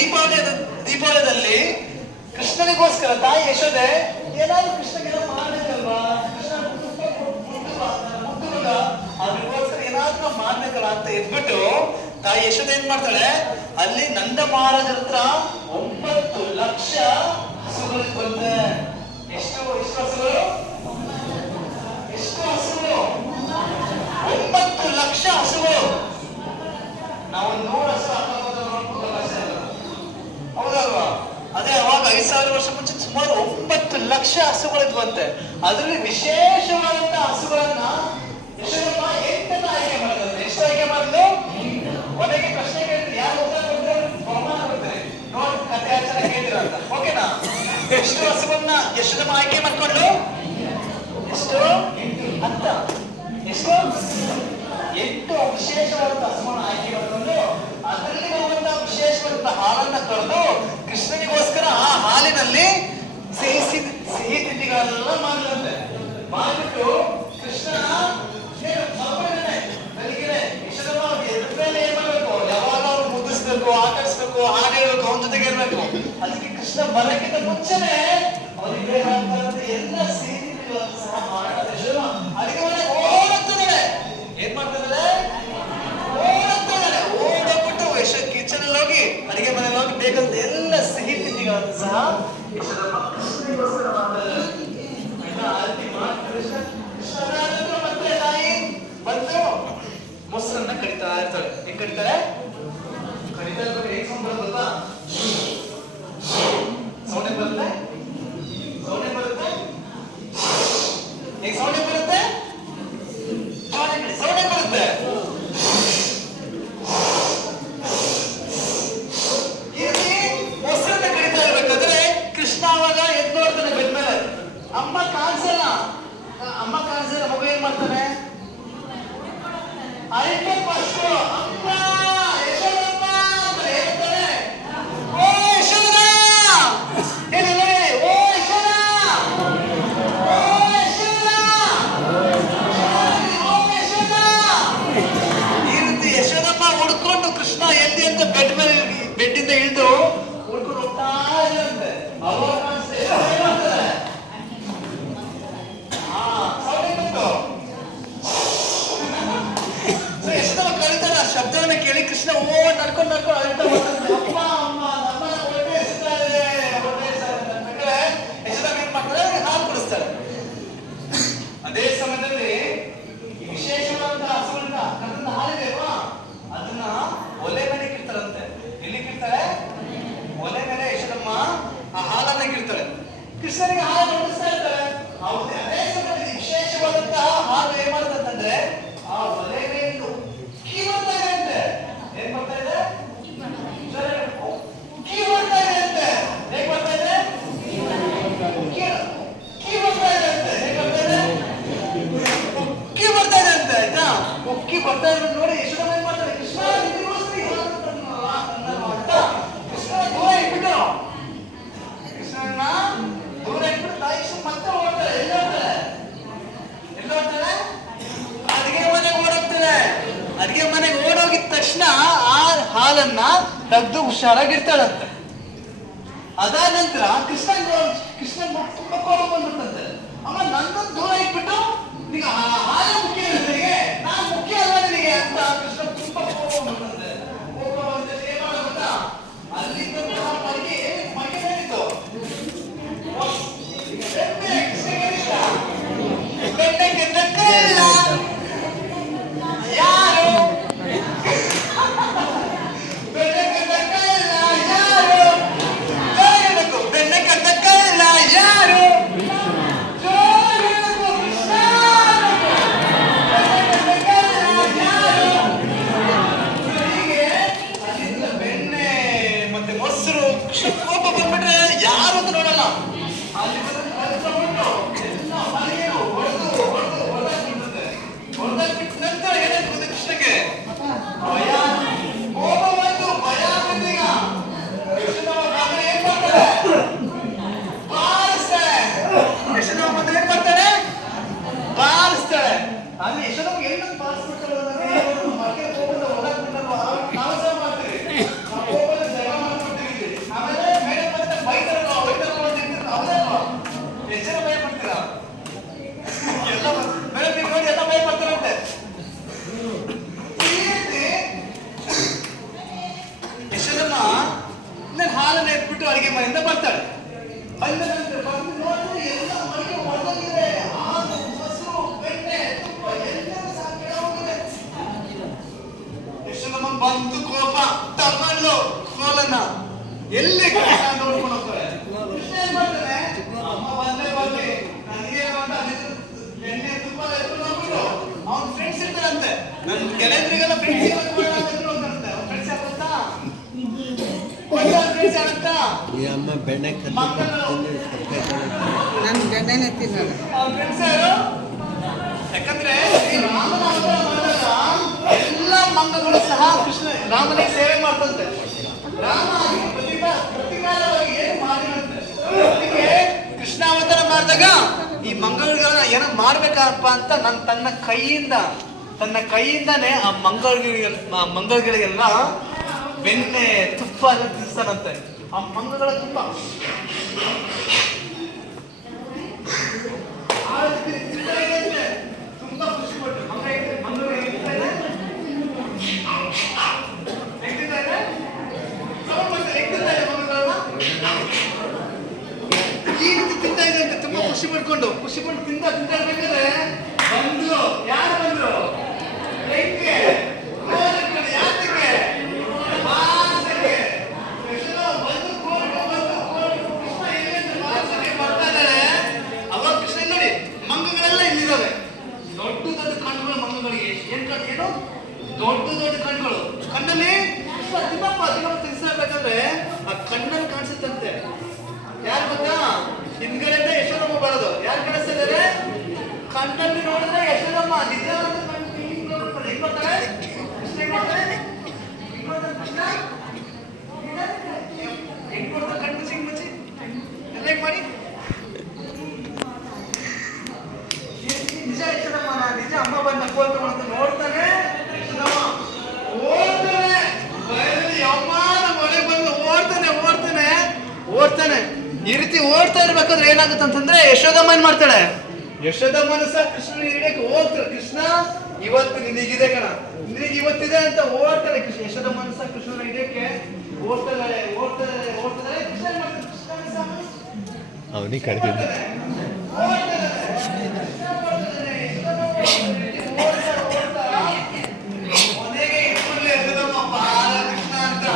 ದೀಪಾವಳಿಯಲ್ಲಿ ಕೃಷ್ಣನಿಗೋಸ್ಕರ ತಾಯಿ ಯಶೋದೆ ಏನಾದ್ರು ಕೃಷ್ಣಗೆಲ್ಲ ಮಾಡ್ಬೇಕಲ್ವಾ, ಕೃಷ್ಣ ಮುದ್ದು ಅದಕ್ಕೋಸ್ಕರ ಏನಾದ್ರೂ ಮಾಡ್ಬೇಕಲ್ಲ ಅಂತ ಎದ್ಬಿಟ್ಟು ತಾಯಿ ಯಶೋದೆ ಏನ್ ಮಾಡ್ತಾಳೆ, ಅಲ್ಲಿ ನಂದ ಮಹಾರಾಜರ ಹತ್ರ 9 ಲಕ್ಷ ಹಸುಗಳು ಬಂದೆ. ಎಷ್ಟು ಹಸುಗಳು? ಎಷ್ಟು ಹಸುಗಳು? 9 ಲಕ್ಷ ಹಸುಗಳು. ನಾವು 100 ಹಸು ಹೌದಲ್ವಾ? ಅದೇ ಅವಾಗ 5,000 ವರ್ಷ ಮುಂಚೆ ಸುಮಾರು 9 ಲಕ್ಷ ಹಸುಗಳಿದ್ವಂತೆ. ಅದರಲ್ಲಿ ವಿಶೇಷವಾದಂತ ಹಸುಗಳನ್ನ ಯಶೋದಮ್ಮ 8 ಆಯ್ಕೆ ಮಾಡಿದ್ರು. ಎಷ್ಟು ಆಯ್ಕೆ ಮಾಡಿದ್ರು? ಕೊನೆಗೆ ಪ್ರಶ್ನೆ ಕೇಳಿದ್ರೆ ಯಾರು ಉತ್ತರ ಕೊಟ್ಟರೆ ಬಹುಮಾನ ಕೊಡ್ತಾರೆ. ನೋಡಿ ಕಥೆ ಆಚಾರ ಕೇಳಿದ್ರ ಅಂತ. ಓಕೆನಾ? ಎಷ್ಟು ಹಸುವನ್ನ ಯಶೋದಮ್ಮ ಆಯ್ಕೆ ಮಾಡ್ಕೊಂಡು? ಎಷ್ಟು ಅಂತ? ಎಷ್ಟು? 8 ವಿಶೇಷವಾದಂತ ಹಸುವನ್ನ ಆಯ್ಕೆ ಮಾಡಿಕೊಂಡು ಅದರಲ್ಲಿ ಬರುವಂತಹ ವಿಶೇಷವಾದಂತಹ ಹಾಲನ್ನ ಕರೆದು ಕೃಷ್ಣನಿಗೋಸ್ಕರ ಆ ಹಾಲಿನಲ್ಲಿ ಸಿಹಿ ತಿಂಡಿಗಳೆಲ್ಲ ಮಾಡಿದಂತೆ. ಮಾಡಿಬಿಟ್ಟು ಕೃಷ್ಣನ ಏನ್ ಮಾಡ್ಬೇಕು, ಯಾವಾಗ ಅವ್ರು ಮುಗಿಸ್ಬೇಕು, ಆಕರ್ಸ್ಬೇಕು, ಹಾಡು ಹೇಳ್ಬೇಕು, ಅವನ ಜೊತೆಗೆ ಇರ್ಬೇಕು. ಅದಕ್ಕೆ ಕೃಷ್ಣ ಬರಕ್ಕಿಂತ ಮುಂಚೆನೆ ಅವರಿಗೆ ಎಲ್ಲ ಸಿಹಿ ತಿಂಡಿಗಳನ್ನು ಸಹ ಮಾಡೋದು. ಅಡಿಗೆ ಮನೆ ಓಡುತ್ತಿದ್ದಾಳೆ. ಏನ್ ಮಾಡ್ತಿದ್ದಾಳೆ? ಓಡೋಗ್ಬಿಟ್ಟು ಕಿಚನ್ ಅಲ್ಲಿ ಹೋಗಿ ಅಡಿಗೆ ಮನೆಯಲ್ಲಿ ಹೋಗಿ ಬೇಕಂತ ಎಲ್ಲ ಸಿಹಿ ತಿಂಡಿಗಳನ್ನು ಸಹ ಮತ್ತೆ ತಾಯಿ ಬಂದು ಮೊಸರನ್ನ ಕಡಿತಾ ಇರ್ತಾಳೆ. ಹೆಂಗ್ ಕಡಿತಾರೆ? ಕಡಿತಾ ಇರ್ಬೇಕು. ಹೇಗೆ ಸೌಂಡ್ ಬರುತ್ತಲ್ವಾ? ಸೌಂಡ್ ಬರುತ್ತೆ. ಸೌಂಡ್ ಬರುತ್ತೆ. ಹೇಗೆ ಸೌಂಡ್ ಬರುತ್ತೆ? ಸೌಂಡ್ ಬರುತ್ತೆ. ಮೊಸರನ್ನ ಕಡಿತಾ ಇರ್ಬೇಕಾದ್ರೆ ಕೃಷ್ಣ ಅವಾಗ ಎದ್ದು ನೋಡ್ತಾನೆ ಬೆಡ್ ಮೇಲೆ. ಅಮ್ಮ ಕಾಣಿಸಲ್ಲ. ಅಮ್ಮ ಕಾಣಿಸಿದ್ರೆ ಮಗು ಏನ್ ಮಾಡ್ತಾನೆ? ಅಯ್ಯೋ ಫಸ್ಟ್ ಅಮ್ಮ ಯಶೋದಮ್ಮ ಅಂತ ಹೇಳ್ತಾನೆ. ಓ ಯಶೋದ ಏನಿಲ್ಲ, ಓ ಯಶೋದ, ಓ ಯಶೋದ, ಓ ಯಶೋದ. ಈ ರೀತಿ ಯಶೋದಮ್ಮ ಹುಡ್ಕೊಂಡು ಕೃಷ್ಣ ಎಲ್ಲಿ ಅಂತ ಬೆಡ್ಡಿಂದ ಇಳಿದು ಹುಡ್ಕೊಂಡು ಹೋಗ್ತಾ ಇರುತ್ತೆ. ಅವಾಗ ಶಬ್ದವನ್ನ ಕೇಳಿ ಕೃಷ್ಣ ನಡ್ಕೊಂಡು ಅಳ್ತಾ ಬರ್ತಾನೆ. ಅಮ್ಮ ಅಮ್ಮ ನಮ್ಮ ಹೊಟ್ಟೆ ಎಸ್ತಾ ಇದೆ, ಹೊಟ್ಟೆ ಎಸ್ತಾ ಇದೆ ಅಂದ್ಬೇಕಾದ್ರೆ ಯಶೋದಮ್ಮ ಏನ್ ಮಾಡ್ತಾರೆ? ಹಾಲು ಕುಡಿಸ್ತಾರೆ. ಅದೇ ಸಮಯದಲ್ಲಿ ವಿಶೇಷವಾದಂತಹ ಹಸುಗಳನ್ನ ಕರೆದ ಹಾಲಿದೆಯಲ್ವಾ, ಅದನ್ನ ಒಲೆ ಮೇಲೆ ಕಿಡ್ತಾರಂತೆ. ಎಲ್ಲಿ ಕಿಡ್ತಾರೆ? ಒಲೆ ಮೇಲೆ ಯಶೋದಮ್ಮ ಆ ಹಾಲನ್ನ ಕಿಡ್ತಾರೆ. ಕೃಷ್ಣನಿಗೆ ಹಾಲು ಉಡಿಸ್ತಾ ಇರ್ತಾರೆ. ಅದೇ ಸಮಯದಲ್ಲಿ ವಿಶೇಷವಾದಂತಹ ಹಾಲು ಏನ್ ಮಾಡುತ್ತಂತಂದ್ರೆ ಆ ಒಲೆ ಮೇಲೆ ಏನ್ ಬರ್ತಾ ಇದೆ? ಕೀ ಬರ್ತಾ ಇದೆ ಅಂತೆ. ಹೇಗ್ ಬರ್ತಾ ಇದೆ? ಕೀ ಬರ್ತಾ ಇದೆ ಅಂತೆ. ಹೇಗ್ ಬರ್ತಾ ಇದೆ? ಉಕ್ಕಿ ಬರ್ತಾ ಇದೆ ಅಂತೆ. ಆಯ್ತಾ? ಉಕ್ಕಿ ಬರ್ತಾ ಇರೋದು ನೋಡಿ ಯಶೋದಮ್ಮ ಏನ್ ಮಾಡ್ತಾರೆ? ಕೃಷ್ಣ ಕೃಷ್ಣ ದೂರ ಇಟ್ಬಿಟ್ಟು ಕೃಷ್ಣನ ದೂರ ಇಟ್ಬಿಟ್ಟು ತಾಯಿ ಮತ್ತೆ ಹೋಗ್ತಾರೆ. ಎಲ್ಲಿ ಹೋಗ್ತಾರೆ? ಎಲ್ಲಿ ಹೋಗ್ತಾರೆ? ಅಡಿಗೆ ಮನೆಗೆ ಓಡೋಗ್ತಾರೆ. ಅಡಿಗೆ ಮನೆಗೆ ಓಡೋಗಿದ ತಕ್ಷಣ ಆ ಹಾಲನ್ನ ತೆಗೆದು ಹುಷಾರಾಗಿರ್ತಾಳಂತೆ. ಅದಾದ ನಂತರ ಕೃಷ್ಣ ತುಂಬಾ ಕೋಪ ಬಂದ್ಬಿಟ್ಟಂತೆ. ಅಮ್ಮ ನನ್ನ ದೂರ ಇಟ್ಬಿಟ್ಟು ಈಗ ಹಾಲು ಮುಖ್ಯ ನಿನಗೆ, ನಾನು ಮುಖ್ಯ ಅಲ್ಲ ನಿನಗೆ ಅಂತ ಕೃಷ್ಣ ತುಂಬಾ ಕೋಪ ಬಂದಂತೆ. ಕೋಪ ಬಂದ ಏನ್ ಮಾಡೋದ? ಅಲ್ಲಿಂದ ಮನೆಗೆ ಹೇಳಿತ್ತು ಬೆಣ್ಣೆಗೆ ನಕ್ಕಲ್ಲ ಯಾರು, ಬೆಣ್ಣೆಗೆ ನಕ್ಕಲ್ಲ ಯಾರು, ಬೆಣ್ಣೆಗೆ ನಕ್ಕಲ್ಲ ಯಾರು, ಹೀಗೆ ಅಲ್ಲಿಂದ ಬೆಣ್ಣೆ ಮತ್ತೆ ಮೊಸರು ಕೋಪ ಬಂದ್ಬಿಟ್ರೆ ಯಾರು ಅಂತ ನೋಡಲ್ಲ. ಅಲ್ಲಿ ಹೊಡೆದಾಕ್ಬಿಟ್ಟು ನಂತರ ಏನಾಯ್ತು ಕೃಷ್ಣಗೆ ಭಯ, ಕೋಪವಾಯ್ತು, ಭಯ ಬಂದೀಗ. ಕೃಷ್ಣನ ಏನ್ ಮಾಡ್ತಾರೆ? ಬಾರಿಸ್ತಾಳೆ. ಕೃಷ್ಣನ ಮೊದಲು ಏನ್ ಮಾಡ್ತಾಳೆ? ಬಾರಿಸ್ತಾಳೆ. ಅಲ್ಲಿ ಯಶೋದಮ್ಮಗೆ ಎಲ್ಲ ಬಾರಿಸ್ಬಿಡ್ತಾಳೆ. ಮಕ್ಕೆ ಕೋಪದ ಹೊರಗೆ ನಾವು ಸಹ ಮಾಡ್ತೀವಿ. ಕೋಪದ ಜಗಳ ಮಾಡ್ಬಿಡ್ತೀವಿ. ಅಡಿಗೆ ಮನೆಯಿಂದ ಬರ್ತಾಳೆ. ಬಂದ ನಂತರ ಬಂದು ನೋಡಿದ್ರೆ ಎಲ್ಲ ಮನೆಗೆ ಒಣಗಿದೆ, ಹಾಲು ಮೊಸರು ಬೆಣ್ಣೆ ತುಪ್ಪ ಎಲ್ಲರೂ ಸಹ ಕೆಳಗೋಗಿದೆ. ಯಶೋದಮ್ಮ ಬಂದು ಕೋಪ ತಗೊಂಡು ಕೋಲನ್ನ ಎಲ್ಲಿ ನೋಡ್ಕೊಂಡು ಹೋಗ್ತಾರೆ. ಕೃಷ್ಣ ಏನ್ ಮಾಡ್ತಾನೆ, ಅಮ್ಮ ಬಂದೇ ಬರ್ಲಿ ನನಗೆ ಎಣ್ಣೆ ತುಪ್ಪ ಎತ್ಕೊಂಡು ಹೋಗ್ಬಿಟ್ಟು ಅವ್ನ ಫ್ರೆಂಡ್ಸ್ ಇರ್ತಾರಂತೆ, ನನ್ನ ಗೆಳೆಯರಿಗೆಲ್ಲ ಫ್ರೆಂಡ್ಸ್ ಹೋಗ್ತಾರಂತೆ. ಅವ್ನ ಫ್ರೆಂಡ್ಸ್ ಯಾಕಂತ ಫ್ರೆಂಡ್ಸ್ ಯಾಕಂತ ಈ ಅಮ್ಮ ಬೆಣ್ಣೆ ನಾನು ಬೆಣ್ಣೆನೆ ತಿನ್ನಲ್ಲ. ಅವ್ನ ಫ್ರೆಂಡ್ಸ್ ಯಾರು? ಯಾಕಂದ್ರೆ ರಾಮನ ಅವತಾರ ಮಾಡಿದಾಗ ಎಲ್ಲ ಮಂಗಗಳು ಸಹ ಕೃಷ್ಣ ರಾಮನಿಗೆ ಸೇವೆ ಮಾಡ್ತಂತೆ. ರಾಮ ಪ್ರತಿಕಾರವಾಗಿ ಏನು ಮಾಡಿರಂತೆ. ಅದಕ್ಕೆ ಕೃಷ್ಣ ಅವತಾರ ಮಾಡಿದಾಗ ಈ ಮಂಗಗಳನ್ನ ಏನೋ ಮಾಡ್ಬೇಕಪ್ಪ ಅಂತ ತನ್ನ ಕೈಯಿಂದಾನೇ ಆ ಮಂಗಗಳಿಗೆಲ್ಲ ಬೆಣ್ಣೆ ತುಪ್ಪ ಎಲ್ಲ ತಿನ್ನಿಸ್ತಾನಂತೆ. ಆ ಮಂಗಗಳ ತುಪ್ಪ ತುಂಬಾ ಖುಷಿ ಪಟ್ಟು ಮಂಗಗಳು ಈ ರೀತಿ ತಿಂತಾ ಇದೆ ಅಂತ ತುಂಬಾ ಖುಷಿ ಪಟ್ಟು ತಿಂತಾ ಇರ್ಬೇಕಾದ್ರೆ ಬಂದ್ರು. ಯಾರು ಬಂದ್ರು? ಅವಾಗ ಕೃಷ್ಣ ನೋಡಿ ಮಂಗಗಳೆಲ್ಲ ಇಲ್ಲಿದ್ದಾವೆ. ದೊಡ್ಡ ದೊಡ್ಡ ಕಣ್ಣುಗಳು ಮಂಗಗಳಿಗೆ. ಏನು ದೊಡ್ಡ ದೊಡ್ಡ ಕಣ್ಣುಗಳು. ಕಣ್ಣಲ್ಲಿ ತಿಮ್ಮಪ್ಪ ತಿನ್ನಿಸ್ಬೇಕಾದ್ರೆ ಆ ಕಣ್ಣಲ್ಲಿ ಕಾಣಿಸುತ್ತಂತೆ. ಯಾರು ಗೊತ್ತಾ? ಹಿಂದ್ಗಡೆಯಿಂದ ಯಶೋದಮ್ಮ ಬರೋದು. ಯಾರು ಕಾಣಿಸ್ತಾ ಇದ್ದಾರೆ? ಕಣ್ಣಲ್ಲಿ ನೋಡಿದ್ರೆ ಯಶೋದಮ್ಮ ನಿಜ ಹೆಂಗ್ ಬರ್ತಾರೆ? ಹೆಂಗ್ ಕೊಡ್ತಾರೆ? ಕಣ್ಣು ಮುಚ್ಚಿ ಹಿಂಗ್ ಮುಚ್ಚಿ ಎಲ್ಲ ಹೆಂಗ್ ಮಾಡಿ ನಿಜ ಯಶೋದಮ್ಮ ನಿಜ ಅಮ್ಮ ಬಂದು ನಕ್ಕೋತ ಅಂತ ನೋಡ್ತಾನೆ. ಯಶೋದಮ್ಮ ಓಡ್ತಾನೆ, ಅಮ್ಮ ನಮ್ಮ ಒಳಗೆ ಬಂದು ಓಡ್ತಾನೆ. ಈ ರೀತಿ ಓಡ್ತಾ ಇರ್ಬೇಕಾದ್ರೆ ಏನಾಗುತ್ತೆ ಅಂತಂದ್ರೆ ಯಶೋದಮ್ಮ ಏನ್ ಮಾಡ್ತಾಳೆ? ಯಶೋದಮ್ಮನ ಸಹ ಕೃಷ್ಣ ಹಿಡಿಯಕ್ಕೆ ಹೋಗ್ತಾರೆ. ಕೃಷ್ಣ ಇವತ್ತು ನಿನಗಿದೆ ಕಣ, ನಿನಗೆ ಇವತ್ತಿದೆ ಅಂತ ಓಡ್ತಾಳೆ. ಯಶೋದಮ್ಮನ ಸಹ ಕೃಷ್ಣನ ಹಿಡಿಯಕ್ಕೆ ಓಡ್ತಾಳೆ. ಕೃಷ್ಣ ಏನ್ ಮಾಡ್ತಾನೆ? ಕೃಷ್ಣ ಸಹ ಅವನಿಗೆ ಕಡಿಮೆ ಕೊನೆಗೆ ಇಟ್ಕೊಳ್ಳಿ ಯಶೋದಮ್ಮ ಬಾಲ ಕೃಷ್ಣ ಅಂತ.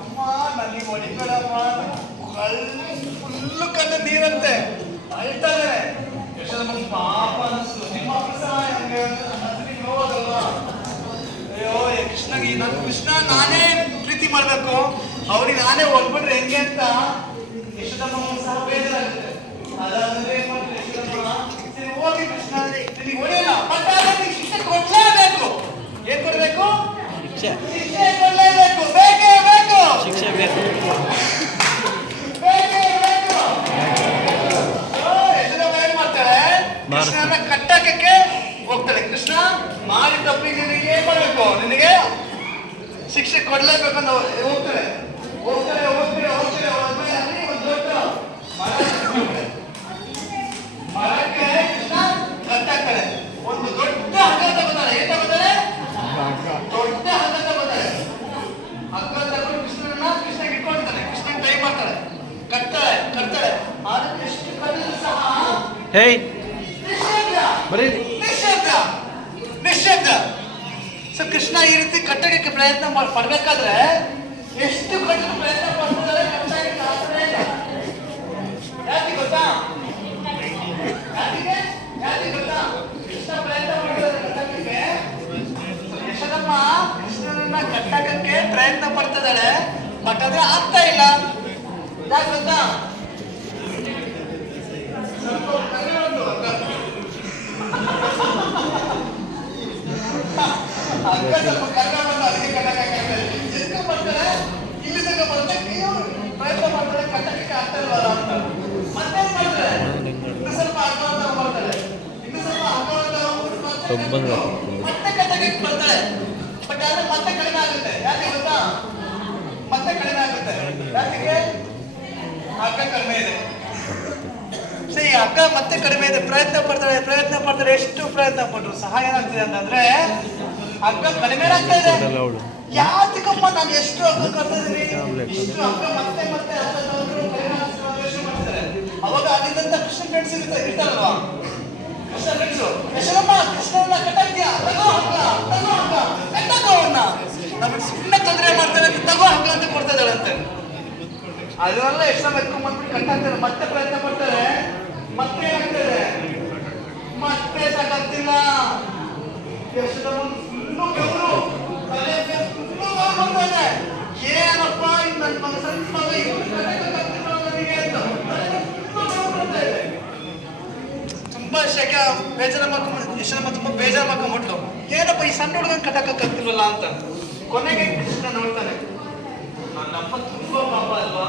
ಅಮ್ಮ ನನಗೆ ಹೊಡಿಬೇಡಮ್ಮ, ಫುಲ್ಲು ಕಣ್ಣು ನೀರಂತೆ ಅಳ್ತಾ ಇದ್ದಾರೆ. ಯಶೋದಮ್ಮ ಪಾಪ ಅನಿಸ್ತು. ನಿಮ್ಮ ನೋಡೋದಲ್ವಾ? ಅಯ್ಯೋ ಕೃಷ್ಣಗೆ ನನ್ನ ಕೃಷ್ಣ ನಾನೇ ಪ್ರೀತಿ ಮಾಡ್ಬೇಕು, ಅವ್ರಿಗೆ ನಾನೇ ಹೊಡ್ಬಿಟ್ರೆ ಹೆಂಗೆ ಅಂತ ಯಶೋದಮ್ಮ ಸಹ ಬೇಜಾರಾಗುತ್ತೆ. ಅದಾದ್ರೆ ಏನ್ ಮಾಡ್ತಾರೆ ಯಶೋದಮ್ಮ? ಸರಿ ಹೋಗಿ ಕೃಷ್ಣ ನಿನಗೆ ಹೊಡೆಯಲ್ಲ, ಬಟ್ ನಿನಗೆ ಶಿಕ್ಷೆ ಕೊಡ್ಲೇಬೇಕು. ಏನ್ ಕೊಡ್ಬೇಕು? ಶಿಕ್ಷೆ ಕೊಡ್ಲೇಬೇಕು. ಬೇಕೇ ಬೇಕು, ಶಿಕ್ಷೆ ಬೇಕು. ಯಶೋದಮ್ಮ ಏನ್ ಮಾಡ್ತಾಳೆ? ಕೃಷ್ಣನ ಕಟ್ಟಾಕಕ್ಕೆ ಹೋಗ್ತಾಳೆ. ಕೃಷ್ಣ ಮಾಡಿ ತಪ್ಪಿಗೆ ನಿನಗೆ ಏನ್ ಮಾಡ್ಬೇಕು? ನಿನಗೆ ಶಿಕ್ಷೆ ಕೊಡ್ಲೇಬೇಕಂತ ಹೋಗ್ತಾಳೆ. ಅಲ್ಲಿ ಒಂದು ದೊಡ್ಡ ಮರಕ್ಕೆ ಕೃಷ್ಣ ಕಟ್ಟಾಕ್ತಾಳೆ. ಒಂದು ದೊಡ್ಡ ಹಗ್ಗ ತಗೋತಾಳೆ. ಏನ್ ತಗೋತಾಳೆ? ದೊಡ್ಡ ಹಗ್ಗ ತಗೋತಾಳೆ. ಹಗ್ಗ ತಗೊಂಡು ಕೃಷ್ಣ ಇಟ್ಕೊಳ್ತಾನೆ. ಕೃಷ್ಣ ಟ್ರೈ ಮಾಡ್ತಾಳೆ, ಕಟ್ತಾಳೆ. ಆದ್ರೆ ಎಷ್ಟು ಕಟ್ಟಿದ್ರು ಸಹ ನಿಶ್ಶಬ್ದ. ಸೊ ಕೃಷ್ಣ ಈ ರೀತಿ ಕಟ್ಟಕ್ಕೆ ಪ್ರಯತ್ನ ಪಡ್ಬೇಕಾದ್ರೆ ಎಷ್ಟು ಕಟ್ಟಲು ಪ್ರಯತ್ನ ಪಡ್ತಿದ್ದಾರೆ. ಯಾಕೆ ಗೊತ್ತಾ? ಕೃಷ್ಣ ಪ್ರಯತ್ನ ಪಡ್ತಿದ್ದಾರೆ ಕಟ್ಟಕ್ಕೆ. ಯಶೋದಮ್ಮ ಕೃಷ್ಣನನ್ನ ಕಟ್ಟಕ್ಕೆ ಪ್ರಯತ್ನ ಪಡ್ತಿದ್ದಾಳೆ, ಬಟ್ ಆದ್ರೆ ಆಗ್ತಾ ಇಲ್ಲ. ಯಾಕೆ ಗೊತ್ತಾ? ಹಗ್ಗ ಸ್ವಲ್ಪ ಕರ್ಗ ಬಂದು ಅದಕ್ಕೆ ಕಟ್ಟಕ್ಕಾಗ್ತದೆ. ಎದ್ಕೊಂಡು ಬರ್ತಾರೆ, ಇಲ್ಲಿ ತನಕ ಬರ್ತಾರೆ, ಪ್ರಯತ್ನ ಮಾಡ್ತಾರೆ, ಕಟ್ಟಕ್ಕೆ ಆಗ್ತಾ ಇಲ್ವಲ್ಲ ಅಂತ. ಮತ್ತೇನ್ ಮಾಡ್ತಾರೆ? ಇನ್ನು ಸ್ವಲ್ಪ ಹಗ್ಗವನ್ನು ತಗೊಂಡ್ಬರ್ತಾರೆ. ಮತ್ತೆ ಕಟ್ಟಕ್ಕೆ ಬರ್ತಾಳೆ. ಬಟ್ ಬಟ್ ಆದ್ರೆ ಮತ್ತೆ ಕಡಿಮೆ ಆಗುತ್ತೆ. ಯಾಕೆ ಗೊತ್ತಾ? ಮತ್ತೆ ಕಡಿಮೆ ಆಗುತ್ತೆ. ಯಾಕೆ? ಹಗ್ಗ ಕಡಿಮೆ ಇದೆ. ಈ ಹಗ್ಗ ಮತ್ತೆ ಕಡಿಮೆ ಇದೆ. ಪ್ರಯತ್ನ ಪಡ್ತಾರೆ, ಎಷ್ಟು ಪ್ರಯತ್ನ ಪಟ್ರು ಸಹ ಏನಾಗ್ತಿದೆ ಅಂತಂದ್ರೆ ಹಗ್ಗ ಕಡಿಮೆ ಆಗ್ತಾ ಇದೆ. ಯಾತಕ್ಕಮ್ಮ ನಾನು ಎಷ್ಟು ಹಗ್ಗ ಕಟ್ತಿದ್ದೀನಿ, ಇಷ್ಟು ಹಗ್ಗ ಮತ್ತೆ ಮತ್ತೆ ಅವಾಗ ಅಲ್ಲಿದ್ದಂತ ಕೃಷ್ಣ ಫ್ರೆಂಡ್ಸ್ ಇರ್ತಾರಲ್ವಾ, ಕೃಷ್ಣ ಫ್ರೆಂಡ್ಸು, ಯಶೋದಮ್ಮ ಕೃಷ್ಣನ ಕಟ್ಟಾಕ್ತೀಯಾ, ತಗೋ ಹಗ್ಗ, ತಗೋ ಹಗ್ಗ, ಕಟ್ಟಕೋ ಅವನ್ನ, ನಮಗೆ ಸುಮ್ಮನೆ ತೊಂದರೆ ಮಾಡ್ತಾರೆ, ತಗೋ ಹಗ್ಗ ಅಂತ ಕೊಡ್ತಾ ಇದ್ದಾಳಂತೆ. ಅದನ್ನೆಲ್ಲ ಯಶೋದಮ್ಮ ಎತ್ಕೊಂಡ್ಬಂದ್ಬಿಟ್ಟು ಕಟ್ಟಾಕ್ತಾರೆ. ಮತ್ತೆ ಪ್ರಯತ್ನ ಪಡ್ತಾರೆ, ಮತ್ತೆ ಏನಾಗ್ತದೆ, ಮತ್ತೆ ಸಾಕಾಗ್ತಿಲ್ಲ. ಯಶೋದಮ್ಮ ಫುಲ್ಲು ಬೆವರು, ತಲೆ ಫುಲ್ಲು ಬರ್ತಾ ಇದೆ. ಏನಪ್ಪ ನನ್ನ ಮಗ ಸಣ್ಣ ಮಗ ಇವ್ರು ಕಟ್ಟಕ್ಕಾಗ್ತಿಲ್ಲ ನನಗೆ ಅಂತ ತುಂಬಾ ಶೆಕೆ, ಬೇಜಾರ ಮಾಡ್ಕೊಂಡು ಯಶೋದಮ್ಮ ತುಂಬಾ ಬೇಜಾರು ಮಾಡ್ಕೊಂಡ್ಬಿಟ್ಲು. ಏನಪ್ಪ ಈ ಸಣ್ಣ ಹುಡುಗನ ಕಟ್ಟಕ್ಕಾಗ್ತಿಲ್ವಲ್ಲ ಅಂತ. ಕೊನೆಗೆ ಕೃಷ್ಣ ನೋಡ್ತಾನೆ, ನನ್ನಪ್ಪ ತುಂಬಾ ಪಾಪ ಅಲ್ವಾ,